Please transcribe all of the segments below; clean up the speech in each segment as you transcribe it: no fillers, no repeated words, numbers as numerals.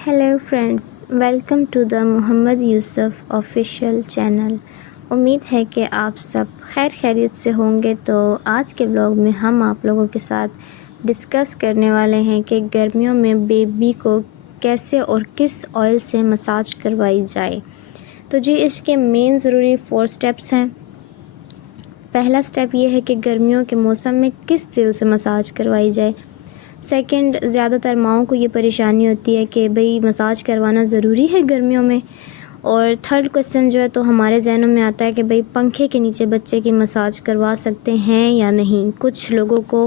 Hello friends, welcome to the Mohammad Yusuf official channel. उम्मीद है कि आप सब खैरियत से होंगे। तो आज के ब्लॉग में हम आप लोगों के साथ डिस्कस करने वाले हैं कि गर्मियों में बेबी को कैसे और किस ऑयल से मसाज करवाई जाए। तो जी इसके मेन ज़रूरी 4 स्टेप्स हैं। पहला स्टेप ये है कि गर्मियों के मौसम में किस तेल से मसाज करवाई जाए। सेकंड, ज़्यादातर माँओं को ये परेशानी होती है कि भाई मसाज करवाना ज़रूरी है गर्मियों में। और थर्ड क्वेश्चन जो है तो हमारे जहनों में आता है कि भाई पंखे के नीचे बच्चे की मसाज करवा सकते हैं या नहीं। कुछ लोगों को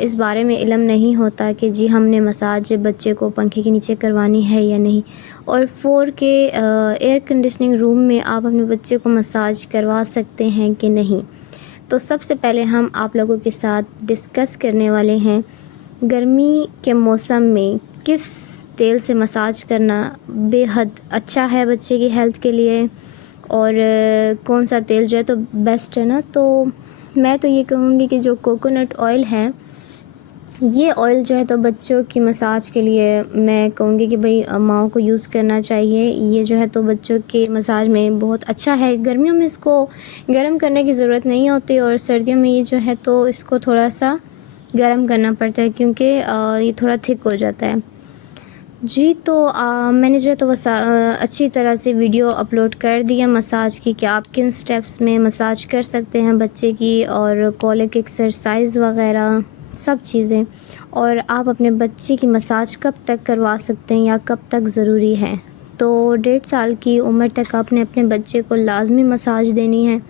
इस बारे में इल्म नहीं होता कि जी हमने मसाज बच्चे को पंखे के नीचे करवानी है या नहीं। और 4 के एयर कंडीशनिंग रूम में आप अपने बच्चे को मसाज करवा सकते हैं कि नहीं। तो सबसे पहले हम आप लोगों के साथ डिस्कस करने वाले हैं गर्मी के मौसम में किस तेल से मसाज करना बेहद अच्छा है बच्चे की हेल्थ के लिए, और कौन सा तेल जो है तो बेस्ट है ना। तो मैं तो ये कहूँगी कि जो कोकोनट ऑयल है, ये ऑयल जो है तो बच्चों की मसाज के लिए मैं कहूँगी कि भाई माँओं को यूज़ करना चाहिए। ये जो है तो बच्चों के मसाज में बहुत अच्छा है। गर्मियों में इसको गर्म करने की ज़रूरत नहीं होती, और सर्दियों में ये जो है तो इसको थोड़ा सा गर्म करना पड़ता है क्योंकि ये थोड़ा थिक हो जाता है जी। तो मैंने जो है तो अच्छी तरह से वीडियो अपलोड कर दिया मसाज की कि आप किन स्टेप्स में मसाज कर सकते हैं बच्चे की, और कॉलिक एक्सरसाइज वगैरह सब चीज़ें। और आप अपने बच्चे की मसाज कब तक करवा सकते हैं या कब तक ज़रूरी है। तो 1.5 साल की उम्र तक आपने अपने बच्चे को लाजमी मसाज देनी है,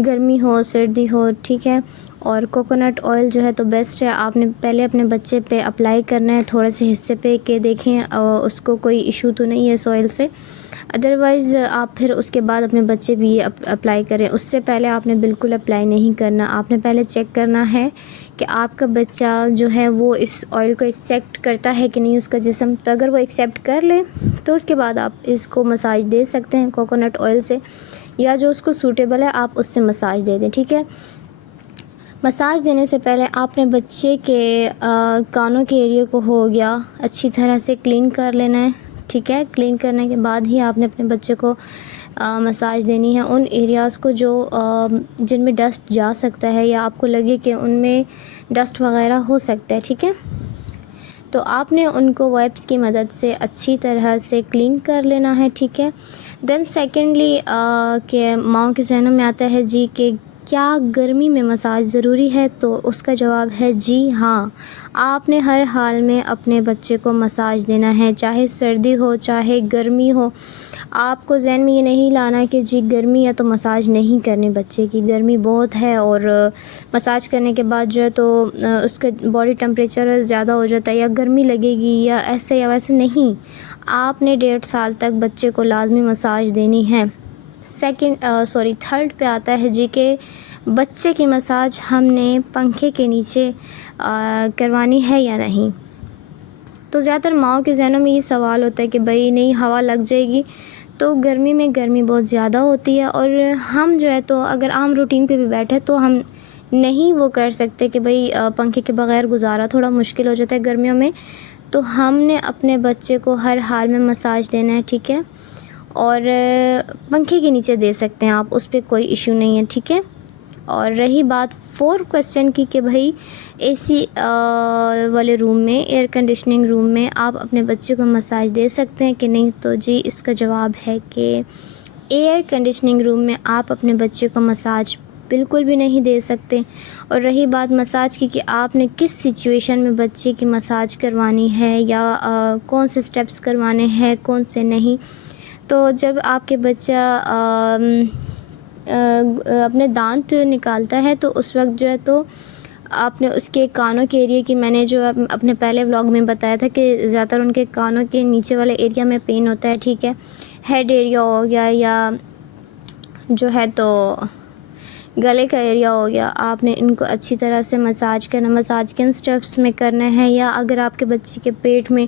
गर्मी हो सर्दी हो, ठीक है। और कोकोनट ऑयल जो है तो बेस्ट है। आपने पहले अपने बच्चे पे अप्लाई करना है थोड़े से हिस्से पे कि देखें उसको कोई इशू तो नहीं है इस ऑयल से। अदरवाइज़ आप फिर उसके बाद अपने बच्चे भी ये अप्लाई करें। उससे पहले आपने बिल्कुल अप्लाई नहीं करना। आपने पहले चेक करना है कि आपका बच्चा जो है वो इस ऑयल को एक्सेप्ट करता है कि नहीं उसका जिस्म। तो अगर वो एक्सेप्ट कर ले तो उसके बाद आप इसको मसाज दे सकते हैं कोकोनट ऑयल से, या जो उसको सूटेबल है आप उससे मसाज दे दें, ठीक है। मसाज देने से पहले आपने बच्चे के कानों के एरिया को हो गया अच्छी तरह से क्लीन कर लेना है, ठीक है। क्लीन करने के बाद ही आपने अपने बच्चे को मसाज देनी है उन एरियाज़ को जो जिनमें डस्ट जा सकता है या आपको लगे कि उनमें डस्ट वगैरह हो सकता है, ठीक है। तो आपने उनको वाइप्स की मदद से अच्छी तरह से क्लीन कर लेना है, ठीक है। देन सेकेंडली कि माँओं के जहनों में आता है जी कि क्या गर्मी में मसाज ज़रूरी है। तो उसका जवाब है जी हाँ। आपने हर हाल में अपने बच्चे को मसाज देना है, चाहे सर्दी हो चाहे गर्मी हो। आपको जहन में ये नहीं लाना कि जी गर्मी है तो मसाज नहीं करनी, बच्चे की गर्मी बहुत है और मसाज करने के बाद जो है तो उसका बॉडी टेम्परेचर ज़्यादा हो जाता है या गर्मी लगेगी या ऐसे या वैसे नहीं। आपने 1.5 साल तक बच्चे को लाजमी मसाज देनी है। थर्ड पे आता है जी कि बच्चे की मसाज हमने पंखे के नीचे करवानी है या नहीं। तो ज़्यादातर माँओं के जहनों में ये सवाल होता है कि भाई नहीं हवा लग जाएगी। तो गर्मी में गर्मी बहुत ज़्यादा होती है, और हम जो है तो अगर आम रूटीन पे भी बैठे तो हम नहीं वो कर सकते कि भाई पंखे के बग़ैर गुजारा थोड़ा मुश्किल हो जाता है गर्मियों में। तो हमने अपने बच्चे को हर हाल में मसाज देना है, ठीक है। और पंखे के नीचे दे सकते हैं आप, उस पर कोई इशू नहीं है, ठीक है। और रही बात 4 क्वेश्चन की कि भाई एसी वाले रूम में, एयर कंडीशनिंग रूम में आप अपने बच्चे को मसाज दे सकते हैं कि नहीं। तो जी इसका जवाब है कि एयर कंडीशनिंग रूम में आप अपने बच्चे को मसाज बिल्कुल भी नहीं दे सकते। और रही बात मसाज की कि आपने किस सिचुएशन में बच्चे की मसाज करवानी है या कौन से स्टेप्स करवाने हैं कौन से नहीं। तो जब आपके बच्चा अपने दांत निकालता है तो उस वक्त जो है तो आपने उसके कानों के एरिया की, मैंने जो अपने पहले व्लॉग में बताया था कि ज़्यादातर उनके कानों के नीचे वाले एरिया में पेन होता है, ठीक है। हेड एरिया हो गया या जो है तो गले का एरिया हो गया, आपने इनको अच्छी तरह से मसाज करना। मसाज किन स्टेप्स में करना है, या अगर आपके बच्चे के पेट में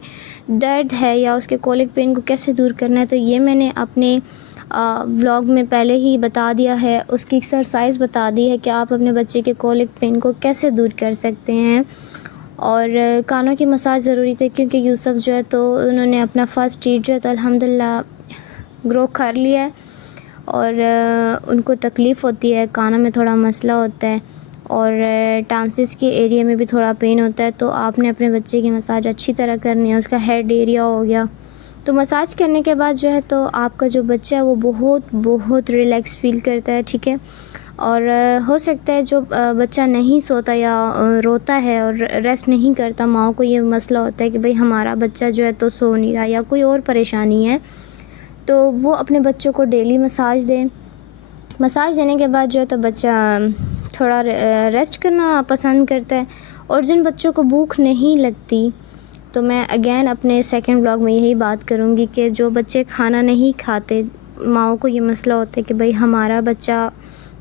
दर्द है या उसके कॉलिक पेन को कैसे दूर करना है, तो ये मैंने अपने व्लॉग में पहले ही बता दिया है। उसकी एक्सरसाइज बता दी है कि आप अपने बच्चे के कॉलिक पेन को कैसे दूर कर सकते हैं। اور کانوں کی مساج ضروری تھی کیونکہ یوسف جو ہے تو انہوں نے اپنا فرسٹ ٹیتھ جو ہے تو الحمدللہ گرو کر لیا ہے، اور ان کو تکلیف ہوتی ہے، کانوں میں تھوڑا مسئلہ ہوتا ہے اور ٹانسس کے ایریا میں بھی تھوڑا پین ہوتا ہے، تو آپ نے اپنے بچے کی مساج اچھی طرح کرنی ہے۔ اس کا ہیڈ ایریا ہو گیا تو مساج کرنے کے بعد جو ہے تو آپ کا جو بچہ ہے وہ بہت بہت ریلیکس فیل کرتا ہے، ٹھیک ہے۔ اور ہو سکتا ہے جو بچہ نہیں سوتا یا روتا ہے اور ریسٹ نہیں کرتا، ماؤں کو یہ مسئلہ ہوتا ہے کہ بھئی ہمارا بچہ جو ہے تو سو نہیں رہا یا کوئی اور پریشانی ہے، تو وہ اپنے بچوں کو ڈیلی مساج دیں۔ مساج دینے کے بعد جو ہے تو بچہ تھوڑا ریسٹ کرنا پسند کرتا ہے۔ اور جن بچوں کو بھوک نہیں لگتی، تو میں اگین اپنے سیکنڈ بلاگ میں یہی بات کروں گی کہ جو بچے کھانا نہیں کھاتے، ماؤں کو یہ مسئلہ ہوتا ہے کہ بھئی ہمارا بچہ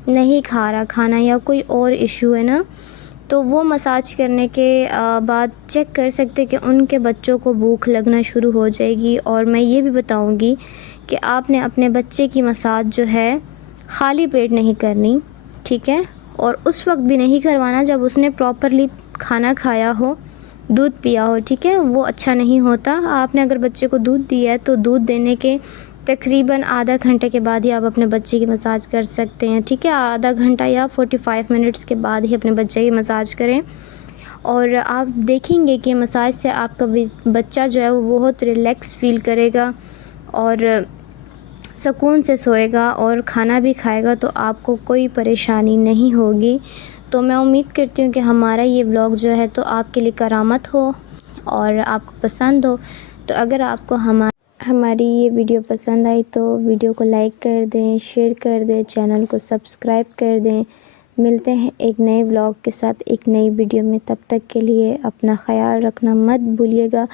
نہیں کھا رہا کھانا یا کوئی اور ایشو ہے نا، تو وہ مساج کرنے کے بعد چیک کر سکتے کہ ان کے بچوں کو بھوک لگنا شروع ہو جائے گی۔ اور میں یہ بھی بتاؤں گی کہ آپ نے اپنے بچے کی مساج جو ہے خالی پیٹ نہیں کرنی، ٹھیک ہے، اور اس وقت بھی نہیں کروانا جب اس نے پراپرلی کھانا کھایا ہو، دودھ پیا ہو، ٹھیک ہے، وہ اچھا نہیں ہوتا۔ آپ نے اگر بچے کو دودھ دیا ہے تو دودھ دینے کے تقریباً آدھا گھنٹے کے بعد ہی آپ اپنے بچے کی مساج کر سکتے ہیں، ٹھیک ہے، آدھا گھنٹہ یا 45 منٹس کے بعد ہی اپنے بچے کی مساج کریں، اور آپ دیکھیں گے کہ مساج سے آپ کا بچہ جو ہے وہ بہت ریلیکس فیل کرے گا اور سکون سے سوئے گا اور کھانا بھی کھائے گا، تو آپ کو کوئی پریشانی نہیں ہوگی۔ تو میں امید کرتی ہوں کہ ہمارا یہ ولاگ جو ہے تو آپ کے لیے کرامت ہو اور آپ کو پسند ہو۔ تو اگر آپ کو ہماری یہ ویڈیو پسند آئی تو ویڈیو کو لائک کر دیں، شیئر کر دیں، چینل کو سبسکرائب کر دیں۔ ملتے ہیں ایک نئے ولاگ کے ساتھ ایک نئی ویڈیو میں، تب تک کے لیے اپنا خیال رکھنا مت بھولیے گا،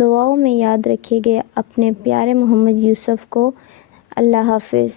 دعاؤں میں یاد رکھیے گا اپنے پیارے محمد یوسف کو۔ اللہ حافظ۔